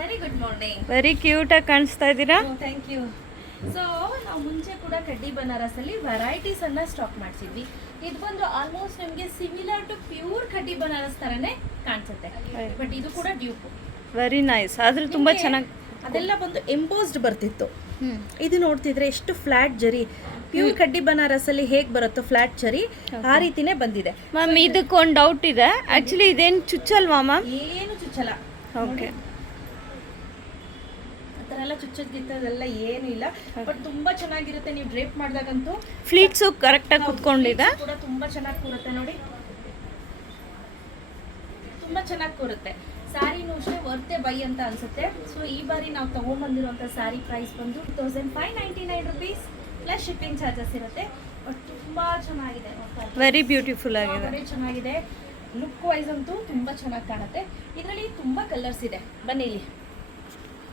Very good morning. Very cute ಆಗಿ ಕಾಣಿಸ್ತಾ ಇದ್ದೀರಾ. Thank you. ಸೊ ನಾವು ಮುಂಚೆ ಕೂಡ ಕಡ್ಡಿ ಬನಾರಸ್ ಅಲ್ಲಿ ವೆರೈಟೀಸ್ ಅನ್ನ ಸ್ಟಾಕ್ ಮಾಡಿಸಿದ್ವಿ. ಇದು ಬಂದು ಆಲ್ಮೋಸ್ಟ್ ನಿಮಗೆ ಸಿಮಿಲರ್ ಟು ಪ್ಯೂರ್ ಕಡ್ಡಿ ಬನಾರಸ್ ತರನೇ ಕಾಣಿಸುತ್ತೆ, ಬಟ್ ಇದು ಕೂಡ ಡ್ಯೂಪ್. Very nice. ಆದ್ರೆ ತುಂಬಾ ಚೆನ್ನಾಗಿ ಅದೆಲ್ಲ ಬಂದು ಎಂಬೋಸ್ಡ್ ಬರ್ತಿತ್ತು. ಇದು ನೋಡ್ತಿದ್ರೆ ಎಷ್ಟು ಫ್ಲಾಟ್ ಜರಿ, ಪ್ಯೂರ್ ಕಡ್ಡಿ ಬನಾರಸ್ ಅಲ್ಲಿ ಹೇಗೆ ಬರುತ್ತೋ ಫ್ಲಾಟ್ ಜರಿ ಆ ರೀತಿನೇ ಬಂದಿದೆ. ಮ್ಯಾಮ್ ಇದಕ್ಕೊಂದು ಡೌಟ್ ಇದೆ, ಆಕ್ಚುಲಿ ಇದೇನು ಚುಚ್ಚಲ್ವಾ ಮ್ಯಾಮ್? ಏನು ಚುಚ್ಚಲ್ಲ. ಓಕೆ, ಆ ಥರ ಎಲ್ಲ ಚುಚ್ಚೋದ್ಗಿಂತದೆಲ್ಲ ಏನು ಇಲ್ಲ, ಬಟ್ ತುಂಬಾ ಚೆನ್ನಾಗಿರುತ್ತೆ. ನೀವು ಡ್ರೇಪ್ ಮಾಡಿದಾಗಂತೂ ಫ್ಲೀಟ್ಸು ಕರೆಕ್ಟಾಗಿ ಕುತ್ಕೊಂಡಿದೆ, ಕೂಡ ತುಂಬಾ ಚೆನ್ನಾಗಿ ಕೂರುತ್ತೆ. ನೋಡಿ ತುಂಬಾ ಚೆನ್ನಾಗಿ ಕೂರುತ್ತೆ. ಸ್ಯಾರಿನೂ ಅಷ್ಟೇ ವರ್ತೆ ಬೈ ಅಂತ ಅನ್ಸುತ್ತೆ. ಸೊ ಈ ಬಾರಿ ನಾವು ತಗೊಂಡ್ಬಂದಿರುವಂಥ ಸ್ಯಾರಿ ಪ್ರೈಸ್ ಬಂದು 2599 ರುಪೀಸ್ ಪ್ಲಸ್ ಶಿಪ್ಪಿಂಗ್ ಚಾರ್ಜಸ್ ಇರುತ್ತೆ. ಬಟ್ ತುಂಬಾ ಚೆನ್ನಾಗಿದೆ, ವೆರಿ ಬ್ಯೂಟಿಫುಲ್ ಆಗಿದೆ, ಚೆನ್ನಾಗಿದೆ. ಲುಕ್ ವೈಸ್ ಅಂತೂ ತುಂಬಾ ಚೆನ್ನಾಗಿ ಕಾಣುತ್ತೆ. ಇದರಲ್ಲಿ ತುಂಬಾ ಕಲರ್ಸ್ ಇದೆ. ಬನ್ನಿ ಇಲ್ಲಿ.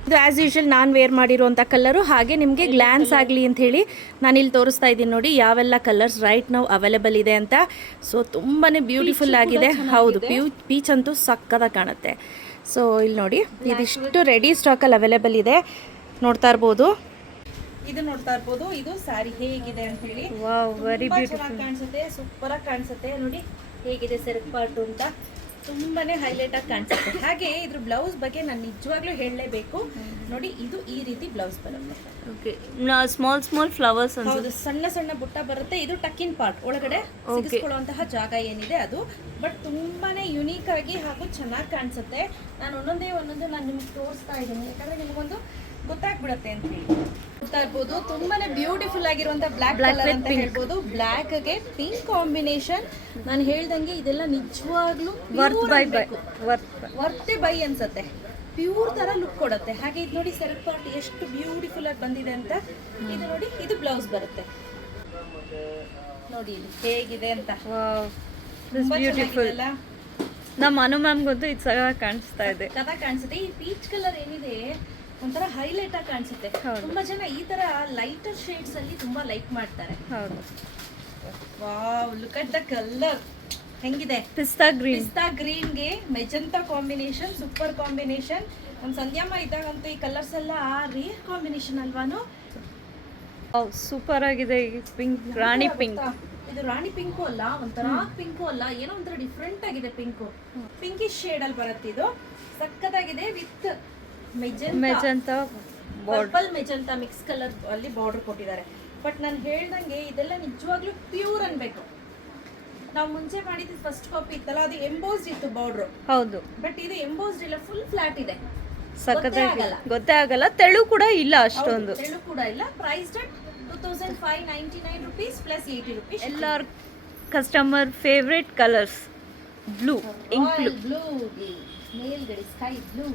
ಇದು ಆ್ಯಸ್ ಯೂಶುವಲ್ ನಾನು ವೇರ್ ಮಾಡಿರುವಂಥ ಕಲರು, ಹಾಗೆ ನಿಮಗೆ ಗ್ಲ್ಯಾನ್ಸ್ ಆಗಲಿ ಅಂತ ಹೇಳಿ ನಾನಿಲ್ಲಿ ತೋರಿಸ್ತಾ ಇದ್ದೀನಿ. ನೋಡಿ ಯಾವೆಲ್ಲ ಕಲರ್ಸ್ ರೈಟ್ ನಾವು ಅವೈಲೇಬಲ್ ಇದೆ ಅಂತ. ಸೊ ತುಂಬಾ ಬ್ಯೂಟಿಫುಲ್ ಆಗಿದೆ. ಹೌದು, ಪೀಚ್ ಅಂತೂ ಸಕ್ಕದಾಗಿ ಕಾಣುತ್ತೆ. ಸೊ ಇಲ್ಲಿ ನೋಡಿ, ಇದಿಷ್ಟು ರೆಡಿ ಸ್ಟಾಕಲ್ಲಿ ಅವೈಲೇಬಲ್ ಇದೆ. ನೋಡ್ತಾ ಇರ್ಬೋದು, ಇದು ನೋಡ್ತಾ ಇರ್ಬೋದು. ಇದು ಸ್ಯಾರಿ ಹೇಗಿದೆ ಅಂತ ಹೇಳಿ. ವಾವ್, ವೆರಿ ಬ್ಯೂಟಿಫುಲ್ ಕಾಣಿಸುತ್ತೆ, ಸೂಪರ್ ಆಗಿ ಕಾಣಿಸುತ್ತೆ. ನೋಡಿ ಹೇಗಿದೆ ಸೆರಗ್ ಪಾರ್ಟು ಅಂತ, ತುಂಬಾನೇ ಹೈಲೈಟ್ ಆಗಿ ಕಾಣಿಸುತ್ತೆ. ಹಾಗೆ ಇದ್ರ ಬ್ಲೌಸ್ ಬಗ್ಗೆ ನಾನು ನಿಜವಾಗ್ಲೂ ಹೇಳಲೇಬೇಕು. ನೋಡಿ ಇದು ಈ ರೀತಿ ಬ್ಲೌಸ್ ಬರುತ್ತೆ. ಓಕೆ, ಸ್ಮಾಲ್ ಸ್ಮಾಲ್ ಫ್ಲವರ್ಸ್ ಹೌದು, ಸಣ್ಣ ಸಣ್ಣ ಬುಟ್ಟ ಬರುತ್ತೆ. ಇದು ಟಕ್ಕಿನ್ ಪಾರ್ಟ್ ಒಳಗಡೆ ಸಿಗಿಸ್ಕೊಳ್ಳುವಂತಹ ಜಾಗ ಏನಿದೆ ಅದು. ಬಟ್ ತುಂಬಾನೇ ಯುನೀಕ್ ಆಗಿ ಹಾಗೂ ಚೆನ್ನಾಗಿ ಕಾಣಿಸುತ್ತೆ. ನಾನು ಒಂದೊಂದು ನಾನು ನಿಮ್ಗೆ ತೋರಿಸ್ತಾ ಇದ್ದೀನಿ, ಯಾಕಂದ್ರೆ ನಿಮಗೊಂದು ಗೊತ್ತಾಗ್ಬಿಡತ್ತೆ ಅಂತ ಹೇಳಿ. ಗೊತ್ತಾ ಇರ್ಬೋದು, ತುಂಬಾನೇ ಬ್ಯೂಟಿಫುಲ್ ಆಗಿರುವಂತ ಬ್ಲಾಕ್ ಕಲರ್ ಅಂತ ಹೇಳ್ಬೋದು. ಬ್ಲಾಕ್ ಗೆ ಪಿಂಕ್ ಕಾಂಬಿನೇಷನ್. ನಾನು ಹೇಳ್ದಂಗೆ ಇದೆಲ್ಲ ನಿಜವಾಗ್ಲೂ ವರ್ತೆ ಬೈ ಅನ್ಸುತ್ತೆ. ಪ್ಯೂರ್ ತರ ಲುಕ್ ಕೊಡುತ್ತೆ. ಹಾಗೆ ಇದು ನೋಡಿ ಸೆರಗ್ ಪಾರ್ಟ್ ಎಷ್ಟು ಬ್ಯೂಟಿಫುಲ್ ಆಗಿ ಬಂದಿದೆ ಅಂತ. ಇದು ನೋಡಿ, ಇದು ಬ್ಲೌಸ್ ಬರುತ್ತೆ. ನೋಡಿ ಇದು ಹೇಗಿದೆ ಅಂತ. ಬ್ಯೂಟಿಫುಲ್. ನಮ್ಮ ಅನು ಮ್ಯಾಮ್ ಗೊತ್ತು, ಇದು ಚೆನ್ನಾಗಿ ಕಾಣಿಸ್ತಾ ಇದೆ, ಕಾಣಿಸುತ್ತೆ. ಈ ಪೀಚ್ ಕಲರ್ ಏನಿದೆ ಒಂಥರ ಹೈಲೈಟ್ ಆಗಿ ಕಾಣಿಸುತ್ತೆ. ತುಂಬಾ ಜನ ಈ ತರ ಲೈಟರ್ ಶೇಡ್ಸ್ ಅಲ್ಲಿ ತುಂಬಾ ಲೈಕ್ ಮಾಡ್ತಾರೆ. ಹೌದು. Wow, look at the colour ಹೆಂಗಿದೆ. ಪಿಸ್ತಾ ಗ್ರೀನ್ ಗೆ ಮೆಜೆಂಟಾ ಕಾಂಬಿನೇಷನ್, ಸೂಪರ್ ಕಾಂಬಿನೇಷನ್. ನಮ್ಮ ಸಂಧ್ಯಾಮ್ಮ ಇದ್ದಾಗಂತೂ ಈ ಕಲರ್ಸ್ ಎಲ್ಲ ರೇರ್ ಕಾಂಬಿನೇಷನ್ ಅಲ್ವಾನು. ಸೂಪರ್ ಆಗಿದೆ. ಪಿಂಕ್, ರಾಣಿ ಪಿಂಕ್. ಇದು ರಾಣಿ ಪಿಂಕು ಅಲ್ಲ, ಒಂಥರ ಪಿಂಕು ಅಲ್ಲ, ಏನೋ ಒಂಥರ ಡಿಫ್ರೆಂಟ್ ಆಗಿದೆ. ಪಿಂಕಿಶ್ ಶೇಡ್ ಅಲ್ಲಿ ಬರುತ್ತೆ. ಇದು ಸಕ್ಕತ್ತಾಗಿದೆ. With magenta purple magenta mix colour ಅಲ್ಲಿ ಬಾರ್ಡರ್ ಕೊಟ್ಟಿದ್ದಾರೆ. ಬಟ್ ನಾನು ಹೇಳ್ದಂಗೆ ಇದೆಲ್ಲ ನಿಜವಾಗ್ಲೂ ಪ್ಯೂರ್ ಅನ್ಬೇಕು. ನಾವು ಮುಂಚೆ ಮಾಡಿದ್ದು ಫಸ್ಟ್ ಕಾಪಿ ಇತ್ತಲ್ಲ, ಅದು ಎಂಬೋಸ್ಡ್ ಇತ್ತು ಬಾರ್ಡರ್. ಹೌದು, ಬಟ್ ಇದು ಎಂಬೋಸ್ಡ್ ಇಲ್ಲ, ಫುಲ್ ಫ್ಲಾಟ್ ಇದೆ. ಸಕ್ಕತ್ತಾಗಿ ಗೊತ್ತೇ ಆಗಲ್ಲ. ತೆಳು ಕೂಡ ಇಲ್ಲ, ಅಷ್ಟೊಂದು ತೆಳು ಕೂಡ ಇಲ್ಲ. Price at 2599 rupees plus 80 rupees. ಎಲ್ಲರ customer favourite colours blue, ink blue, ಮೇಲ್ಗಡೆ ಸ್ಕೈ ಬ್ಲೂ.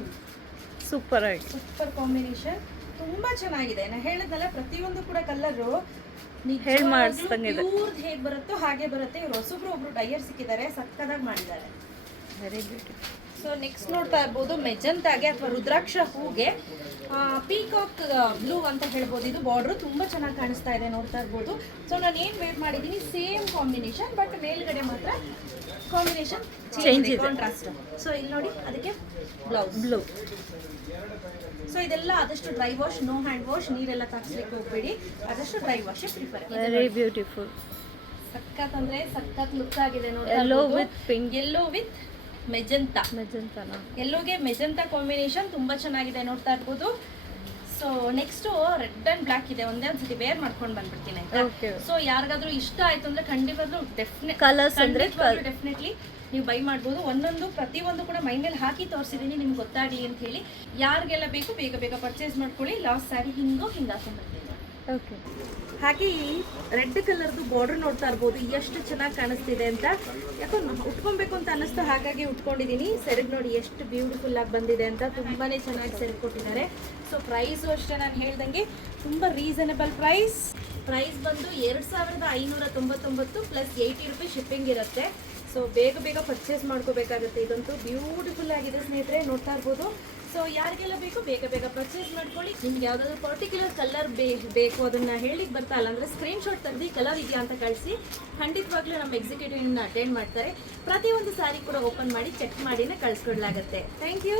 ಸೂಪರ್ ಆಗಿ, ಸೂಪರ್ ಕಾಂಬಿನೇಷನ್. ತುಂಬಾ ಚೆನ್ನಾಗಿದೆ. ನಾನು ಹೇಳಿದ್ನಲ್ಲ, ಪ್ರತಿಯೊಂದು ಕೂಡ ಕಲರು ಹೇಳಿ ಮಾಡಿಸ್ದಂಗಿದೆ. ಹೇಗೆ ಬರುತ್ತೋ ಹಾಗೆ ಬರುತ್ತೆ. ಇವರು ಒಬ್ರು ಡೈಯರ್ ಸಿಕ್ಕಿದ್ದಾರೆ, ಸಕ್ಕದಾಗಿ ಮಾಡಿದ್ದಾರೆ. Very beautiful. ಸೊ ನೆಕ್ಸ್ಟ್ ನೋಡ್ತಾ ಇರ್ಬೋದು, ಮೆಜೆಂಟಾಗೆ ಅಥವಾ ರುದ್ರಾಕ್ಷ ಹೂಗೆ ಪೀಕಾಕ್ ಬ್ಲೂ ಅಂತ ಹೇಳ್ಬೋದು. ಇದು ಬಾರ್ಡರ್ ತುಂಬಾ ಚೆನ್ನಾಗಿ ಕಾಣಿಸ್ತಾ ಇದೆ, ನೋಡ್ತಾ ಇರ್ಬೋದು. ಸೊ ನಾನು ಏನು ವೇರ್ ಮಾಡಿದ್ದೀನಿ, ಸೇಮ್ ಕಾಂಬಿನೇಷನ್, ಬಟ್ ಮೇಲ್ಗಡೆ ಮಾತ್ರ ಕಾಂಬಿನೇಷನ್ ಚೇಂಜ್ ಇದೆ, ಕಾಂಟ್ರಾಸ್ಟ್. ಸೊ ಇಲ್ಲಿ ನೋಡಿ, ಅದಕ್ಕೆ ಬ್ಲೌಸ್ ಬ್ಲೂ. ಸೊ ಇದೆಲ್ಲ ಆದಷ್ಟು dry wash, no hand wash, ನೀರೆಲ್ಲ ತಾಕ್ಸ್ಲಿಕ್ಕೆ ಹೋಗ್ಬೇಡಿ. ಆದಷ್ಟು dry wash prefer. Very beautiful. ಸಖತ್ ಅಂದ್ರೆ ಸಖತ್ ಲುಕ್ ಆಗಿದೆ ನೋಡಿ. Yellow with pink, yellow with magenta. ಯೆಲ್ಲೋಗೆ ಮೆಜೆಂಟಾ ಕಾಂಬಿನೇಷನ್ ತುಂಬಾ ಚೆನ್ನಾಗಿದೆ, ನೋಡ್ತಾ ಇರ್ಬೋದು. So next red and black ಇದೆ. ಒಂದೇ ಒಂದ್ಸತಿ ವೇರ್ ಮಾಡ್ಕೊಂಡು ಬಂದ್ಬಿಡ್ತೀನಿ. ಸೊ ಯಾರಿಗಾದ್ರೂ ಇಷ್ಟ ಆಯ್ತು ಅಂದ್ರೆ ಖಂಡಿತವಾಗ್ಲೂ ಡೆಫಿನೆಟ್ಲಿ ನೀವು ಬೈ ಮಾಡ್ಬೋದು. ಪ್ರತಿಯೊಂದು ಕೂಡ ಮೈ ಮೇಲೆ ಹಾಕಿ ತೋರಿಸಿದ್ದೀನಿ, ನಿಮ್ಗೆ ಗೊತ್ತಾಗಲಿ ಅಂತ ಹೇಳಿ. ಯಾರಿಗೆಲ್ಲ ಬೇಕು ಬೇಗ ಬೇಗ ಪರ್ಚೇಸ್ ಮಾಡ್ಕೊಳ್ಳಿ. ಲಾಸ್ಟ್ ಸ್ಯಾರಿ ಹಿಂಗೆ ಹಾಕೊಂಡ್ಬರ್ತೀನಿ. ಓಕೆ. ಹಾಗೆ ಈ ರೆಡ್ ಕಲರ್ದು ಬಾರ್ಡರ್ ನೋಡ್ತಾ ಇರ್ಬೋದು, ಎಷ್ಟು ಚೆನ್ನಾಗಿ ಕಾಣಿಸ್ತಿದೆ ಅಂತ. ಯಾಕೋ ಉಟ್ಕೊಬೇಕು ಅಂತ ಅನ್ನಿಸ್ತು, ಹಾಗಾಗಿ ಉಟ್ಕೊಂಡಿದ್ದೀನಿ. ಸೆರಗ್ ನೋಡಿ ಎಷ್ಟು ಬ್ಯೂಟಿಫುಲ್ ಆಗಿ ಬಂದಿದೆ ಅಂತ. ತುಂಬಾನೇ ಚೆನ್ನಾಗಿ ಸೆರಗ್ ಕೊಟ್ಟಿದ್ದಾರೆ. ಸೊ ಪ್ರೈಸು ಅಷ್ಟೇ, ನಾನು ಹೇಳ್ದಂಗೆ ತುಂಬ ರೀಸನಬಲ್ ಪ್ರೈಸ್ ಬಂದು 2599 ಪ್ಲಸ್ 80 ರುಪೀಸ್ ಶಿಪ್ಪಿಂಗ್ ಇರುತ್ತೆ. ಸೊ ಬೇಗ ಬೇಗ ಪರ್ಚೇಸ್ ಮಾಡ್ಕೋಬೇಕಾಗುತ್ತೆ. ಇದಂತೂ ಬ್ಯೂಟಿಫುಲ್ ಆಗಿದೆ ಸ್ನೇಹಿತರೆ, ನೋಡ್ತಾ ಇರ್ಬೋದು. ಸೊ ಯಾರಿಗೆಲ್ಲ ಬೇಕು ಬೇಗ ಬೇಗ ಪರ್ಚೇಸ್ ಮಾಡ್ಕೊಳ್ಳಿ. ನಿಮ್ಗೆ ಯಾವುದಾದ್ರೂ ಪರ್ಟಿಕ್ಯುಲರ್ ಕಲರ್ ಬೇಕು, ಅದನ್ನು ಹೇಳಿಕ್ಕೆ ಬರ್ತಾ ಇಲ್ಲ ಅಂದರೆ ಸ್ಕ್ರೀನ್ಶಾಟ್ ತೆಗೆದು ಕಲರ್ ಇದೆಯಾ ಅಂತ ಕಳಿಸಿ. ಖಂಡಿತವಾಗ್ಲೂ ನಮ್ಮ ಎಕ್ಸಿಕ್ಯೂಟಿವ್ನ ಅಟೆಂಡ್ ಮಾಡ್ತಾರೆ. ಪ್ರತಿಯೊಂದು ಸಾರಿ ಕೂಡ ಓಪನ್ ಮಾಡಿ ಚೆಕ್ ಮಾಡಿನೇ ಕಳಿಸ್ಕೊಡ್ಲಾಗುತ್ತೆ. Thank you.